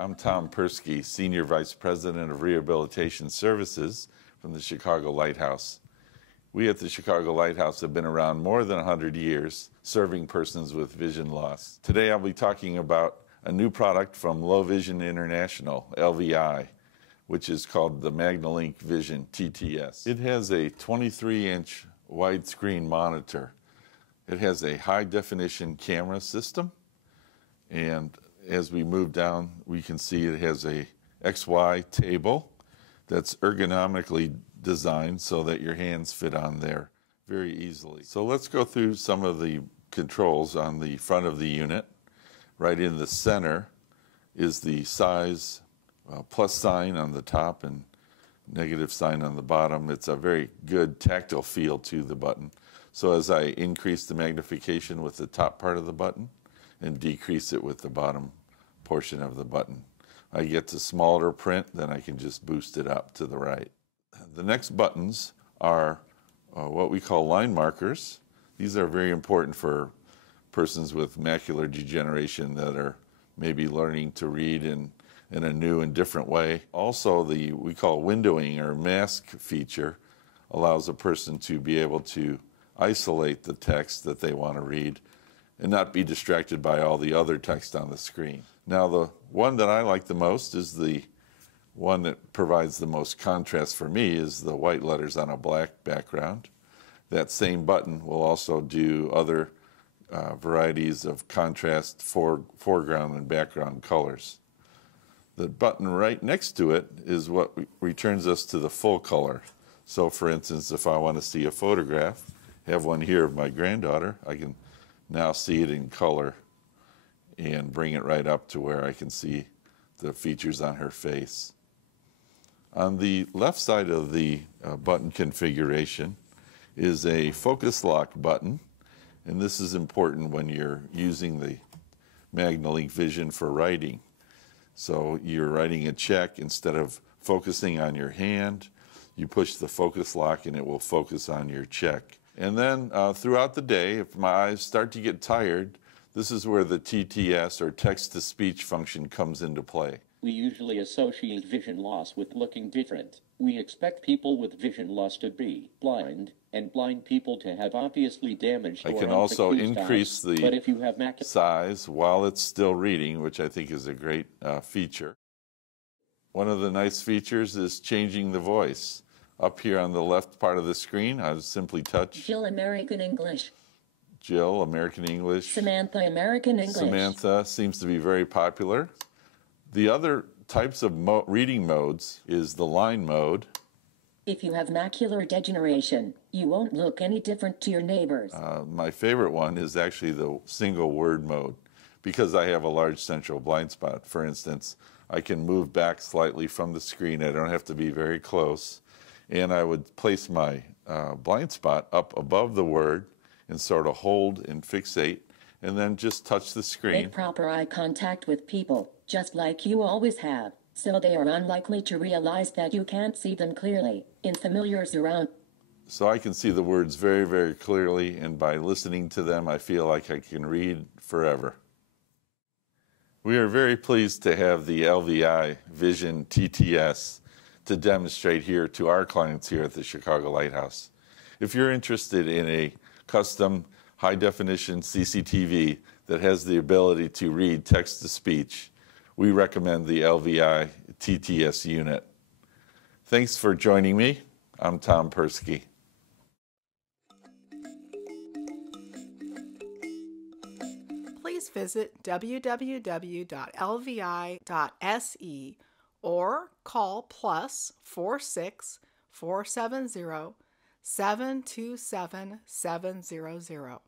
I'm Tom Perski, Senior Vice President of Rehabilitation Services from the Chicago Lighthouse. We at the Chicago Lighthouse have been around more than 100 years, serving persons with vision loss. Today I'll be talking about a new product from Low Vision International, LVI, which is called the MagniLink Vision TTS. It has a 23-inch widescreen monitor. It has a high-definition camera system, and as we move down, we can see it has a XY table that's ergonomically designed so that your hands fit on there very easily. So let's go through some of the controls on the front of the unit. Right in the center is the size plus sign on the top and negative sign on the bottom. It's a very good tactile feel to the button. So as I increase the magnification with the top part of the button and decrease it with the bottom portion of the button, I get to smaller print, then I can just boost it up to the right. The next buttons are what we call line markers. These are very important for persons with macular degeneration that are maybe learning to read in a new and different way. Also, we call windowing or mask feature allows a person to be able to isolate the text that they want to read and not be distracted by all the other text on the screen. Now, the one that I like the most is the one that provides the most contrast for me is the white letters on a black background. That same button will also do other varieties of contrast foreground and background colors. The button right next to it is what returns us to the full color. So for instance, if I want to see a photograph, have one here of my granddaughter, I can now see it in color and bring it right up to where I can see the features on her face. On the left side of the button configuration is a focus lock button, and this is important when you're using the MagniLink Vision for writing. So you're writing a check, instead of focusing on your hand, you push the focus lock and it will focus on your check. And then throughout the day, if my eyes start to get tired, this is where the TTS or text-to-speech function comes into play. We usually associate vision loss with looking different. We expect people with vision loss to be blind, and blind people to have obviously damaged I or can also unfocused increase eyes. the But if you have size while it's still reading, which I think is a great feature. One of the nice features is changing the voice. Up here on the left part of the screen, I would simply touch Jill, American English. Jill, American English. Samantha, American English. Samantha seems to be very popular. The other types of reading modes is the line mode. If you have macular degeneration, you won't look any different to your neighbors. My favorite one is actually the single word mode, because I have a large central blind spot. For instance, I can move back slightly from the screen. I don't have to be very close. And I would place my blind spot up above the word and sort of hold and fixate, and then just touch the screen. Make proper eye contact with people, just like you always have, so they are unlikely to realize that you can't see them clearly in familiar surround. So I can see the words very, very clearly, and by listening to them, I feel like I can read forever. We are very pleased to have the LVI Vision TTS to demonstrate here to our clients here at the Chicago Lighthouse. If you're interested in a custom high-definition CCTV that has the ability to read text-to-speech, we recommend the LVI TTS unit. Thanks for joining me. I'm Tom Perski. Please visit www.lvi.se or call +46 470 727 700.